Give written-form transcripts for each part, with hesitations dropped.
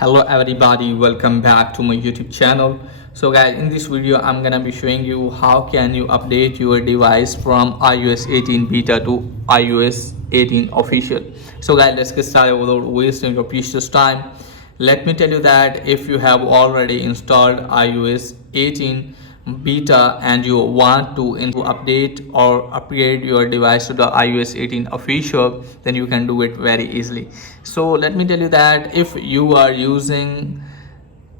Hello everybody, welcome back to my YouTube channel. So guys, in this video I'm gonna be showing you how can you update your device from iOS 18 beta to iOS 18 official. So guys, let's get started without wasting your precious time. Let me tell you that if you have already installed iOS 18 beta and you want to update or upgrade your device to the iOS 18 official, then you can do it very easily. So let me tell you that if you are using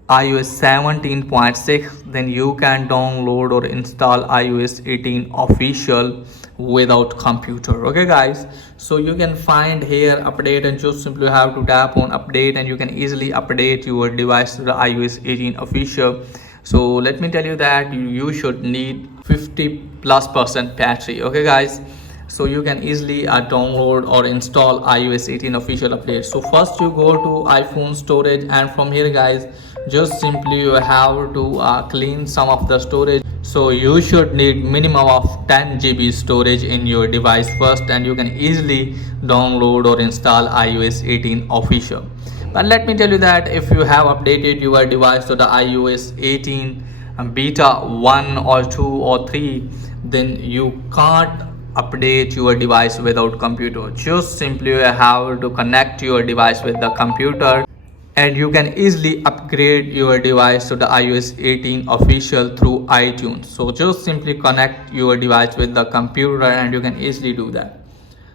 iOS 17.6, then you can download or install iOS 18 official without computer. Okay guys, so you can find here update and just simply have to tap on update and you can easily update your device to the iOS 18 official. So let me tell you that you should need 50+% battery. Okay guys, so you can easily download or install iOS 18 official update. So first you go to iPhone storage, and from here guys, just simply you have to clean some of the storage. So you should need minimum of 10 GB storage in your device first, and you can easily download or install iOS 18 official. But let me tell you that if you have updated your device to the iOS 18 beta 1 or 2 or 3, then you can't update your device without computer. Just simply you have to connect your device with the computer, and you can easily upgrade your device to the iOS 18 official through iTunes. So just simply connect your device with the computer and you can easily do that.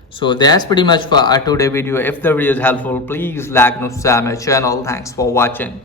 So that's pretty much for our today video. If the video is helpful, please like and subscribe my channel. Thanks for watching.